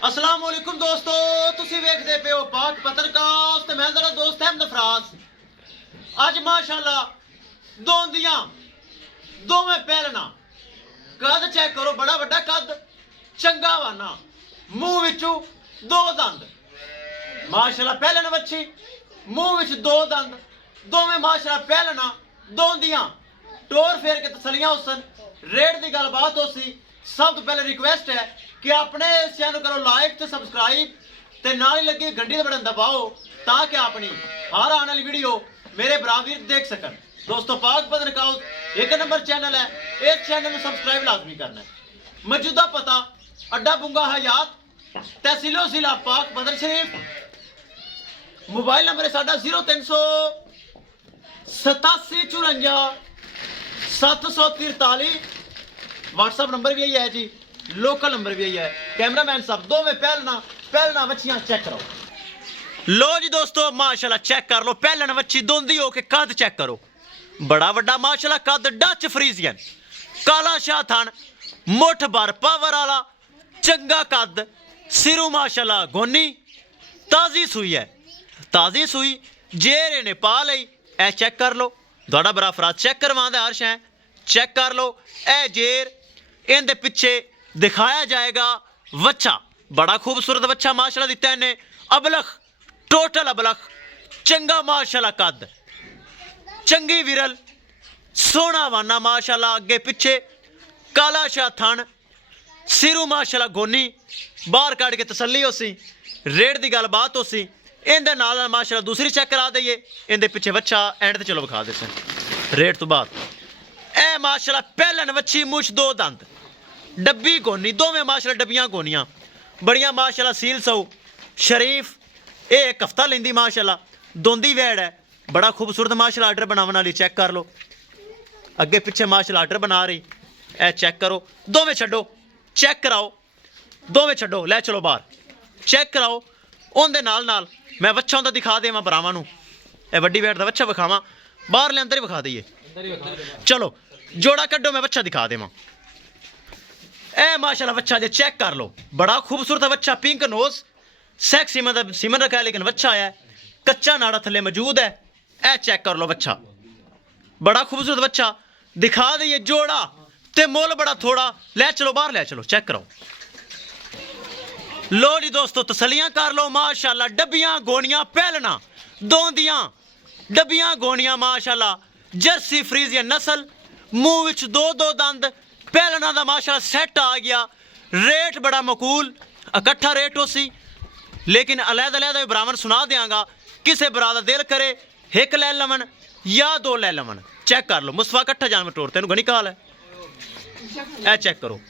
अस्सलाम वालेकुम दोस्तों, तुसी वेखदे पे हो पाक पत्रकार ते मैं जरा दोस्त अहमद फराज। अज माशाल्लाह दोंदियां दोवें पहलना कद चेक करो, बड़ा बड़ा कद, चंगा वाना, मुंह विचों दो दंद माशाल्लाह पहलन बच्ची, मुंह विच दो दंद, दोवें माशाल्लाह पहलना दोंदियां टोर फेर के तसलियां हुसन। रेट की गलबात हो सी। सब तो पहले रिक्वेस्ट है कि अपने इस चैनल करो लाइक तो सब्सक्राइब ते नाल ही लगी घंटी दे बटन दबाओ ताकि अपनी हर आने वाली वीडियो मेरे बराबर देख सकन। दोस्तों पाक बदन काउस एक नंबर चैनल है, इस चैनल में सब्सक्राइब लाजमी करना है। मौजूदा पता अड्डा बुंगा हयात, तहसीलो जिला पाक बदर शरीफ। मोबाइल नंबर है साडा 0300 87 54 743। व्हाट्सएप नंबर भी यही है जी, लोकल नंबर भी यही है। कैमरामैन साहब दो में पहलना बच्चियां चेक करो। लो जी दोस्तों माशाल्लाह चेक कर लो, पहलन बच्ची दोंदी हो के कद चेक करो, बड़ा बड़ा माशाल्लाह कद, डच फ्रीजियन, काला शाह थान, मुठ भर पावर वाला, चंगा कद, सिरू माशाल्लाह गोनी, ताजी सूई है, ताजी सूई जेर ने पा लई। ए चेक कर लो, थोड़ा बड़ा फराज चेक करवा दे, हर शै चेक कर लो। ए जेर इनके पिछे दिखाया जाएगा बच्चा, बड़ा खूबसूरत बच्चा माशाल्लाह दिता इन्हें, अबलख टोटल अबलख, चंगा माशाल्लाह कद, चंगी विरल, सोना वाना माशाल्लाह, अगे पिछे काला शाह थन, सिरू माशाल्लाह गोनी, बाहर कट के तसली हो सी। रेट की गलबात हो सी। इनके नाल माशाल्लाह दूसरी चेक करा दईए, इनके पिछे बच्चा एंड ते चलो विखा देते हैं। रेट तो बाद ए माशाल्लाह पहलन बच्ची, मुछ दो दंद, डब्बी गोनी, दोवें माशाल्लाह डब्बियां गोनियां, बड़ियां माशाल्लाह सील सौ शरीफ। ये एक हफ्ता लेंदी माशाल्लाह, दोंदी वैड़ है, बड़ा खूबसूरत माशाल्लाह आर्डर बनावन वाली। चेक कर लो, अगे पिछे माशाल्लाह आर्डर बना रही। ए चेक करो, दोवें छड्डो, चेक कराओ, दोवें छड्डो, लै चलो बाहर चेक कराओ। उनदे नाल नाल मैं बच्चा उनदा दिखा देवां भरावां नूं, ए वड्डी वैड़ दा बच्चा विखावां, बाहर ले अंदर ही विखा दईए। चलो जोड़ा कड्डो, मैं बच्चा दिखा देवां। ए माशाल्लाह बच्चा जे चेक कर लो, बड़ा खूबसूरत बच्चा, पिंक नोज, सेक्स सीमन रखा है लेकिन बच्चा है, कच्चा नाड़ा थले मौजूद है। ए चेक कर लो बच्चा, बड़ा खूबसूरत बच्चा, दिखा दईए जोड़ा ते मोल बड़ा थोड़ा। ले चलो बाहर, ले चलो चेक करो। लो जी दोस्तों तसलियां कर लो माशाल्लाह, डब्बियां गोनियां पहलना दोंदियां, डब्बियां गोनियां माशाल्लाह, जर्सी फ्रीजियन नस्ल, मुंह विच दो दो दंद, पहलना दा माशाल्लाह सेट आ गया। रेट बड़ा मकूल, इकट्ठा रेट हो सी लेकिन अलहदा अलहदा ब्राह्मण सुना देंगा। किसे बरा दा दिल करे एक ले लवन या दो ले लवन। चेक कर लो मुस्तफा कट्ठा जानवर टोर, तेन घनी काल है। ए चेक करो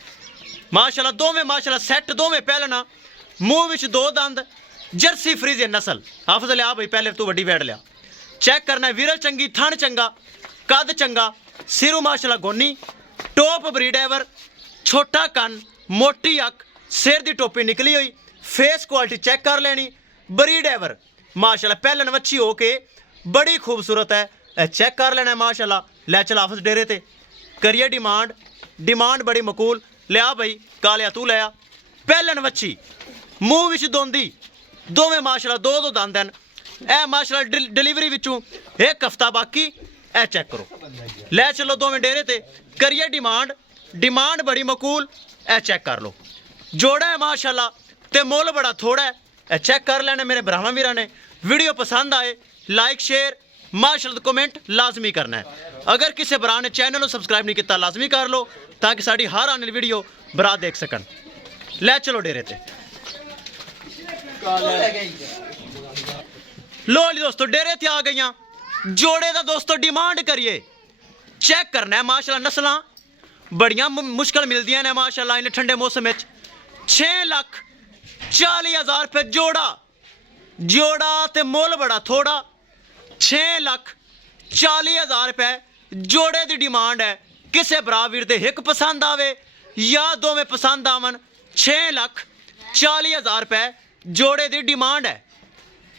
माशाल्लाह, दोवें माशाल्लाह सेट, दोवें पहलना, मुंह विच दो दंद, जर्सी फ्रीजियन नस्ल। हाफिज लिया भाई, पहले तू वड्डी वैड़ लिया। चेक करना, विरल चंगी, थन चंगा, कद चंगा, सिरू माशाल्लाह गोनी, टॉप ब्रीड एवर, छोटा कन, मोटी अख, सिर दी टोपी निकली हुई, फेस क्वालिटी चेक कर लेनी, ब्रीड एवर माशाल्लाह, पहलन बच्ची हो के बड़ी खूबसूरत है। चेक कर लेना माशाल्लाह। लै चल हाफिज डेरे ते करिए डिमांड बड़ी मकूल। लिया भाई कालिया तू लिया, पहलन बच्ची, मुंह विच दोंदी, दोवें माशाल्लाह दो दो दंद हैं। ए माशाल्लाह डिलीवरी विचों एक हफ्ता बाकी। ए चेक करो, ले चलो दोवें डेरे ते करिए डिमांड बड़ी मकूल। ए चेक कर लो, जोड़ा है माशाल्लाह ते मोल बड़ा थोड़ा है। ए चेक कर लेने मेरे भरावां वीरां ने। वीडियो पसंद आए लाइक शेयर माशाल्लाह कमेंट लाजमी करना है। अगर किसी भरा ने चैनल को सब्सक्राइब नहीं किया लाजमी कर लो ताकि साड़ी हर आने वाली वीडियो भरा देख सकन। ले चलो डेरे ते। लो जी दोस्तों डेरे ते आ गई, जोड़े दा दोस्तों डिमांड करिए। चेक करना है माशाल्लाह, नस्लां बड़ियां मुश्किल मिलदियां ने माशाल्लाह इन ठंडे मौसम में। 6,40,000 रुपये जोड़ा ते मोल बड़ा थोड़ा। 6,40,000 रुपये जोड़े की डिमांड है। किसे भरा वीर दे हिक पसंद आवे या दोवें पसंद आवन, 6,40,000 रुपये जोड़े की डिमांड है।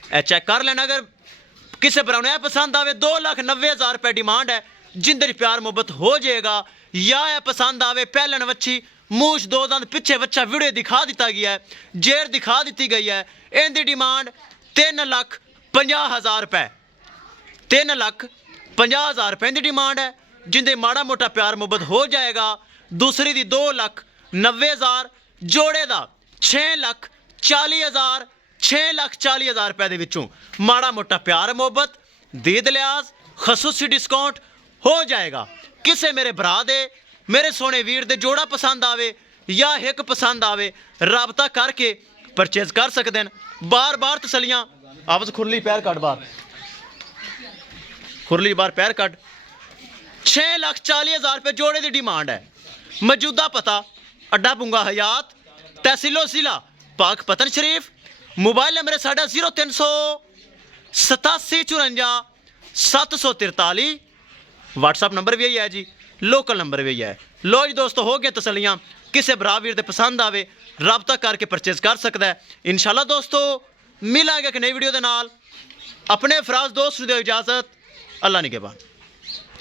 ए चेक कर लेना, अगर किसी भरा ने पसंद आवे 2,90,000 रुपये डिमांड है। जिंदे प्यार मुहब्बत हो जाएगा या पसंद आवे पहलन वच्छी मूछ दो दंद पिछे बच्चा वीडियो दिखा दिता गया है, जेर दिखा दी गई है। इनकी डिमांड 3,50,000 रुपए, 3,50,000 रुपए की डिमांड है। जिंदे माड़ा मोटा प्यार मुहब्बत हो जाएगा। दूसरी दी 2,90,000, जोड़े का 6,40,000, 6,40,000 रुपए के विचों माड़ा मोटा प्यार मुहब्बत दीद लिहाज खसूसी डिस्काउंट हो जाएगा। किसे मेरे भरा दे, मेरे सोने वीर दे जोड़ा पसंद आवे या हिक पसंद आवे, राबता करके परचेज कर सकते हैं। बार बार तसलियां आपस खुरली पैर कट, बार खुरली बार पैर कट। 6,40,000 रुपये जोड़े की डिमांड है। मौजूदा पता अड्डा पुंगा हयात, तहसीलो जिला पाक पतन शरीफ। मोबाइल नंबर है साढ़ा 038754 व्हाट्सअप नंबर भी यही है जी, लोकल नंबर भी यही है। लो जी दोस्तों, हो गया तसलियां। किसे भरा वीर दे पसंद आवे राबता करके परचेज कर सकता है। इंशाल्लाह दोस्तों मिलांगे एक नई वीडियो के नाल। अपने फराज दोस्त दे इजाजत, अल्लाह निगहबान।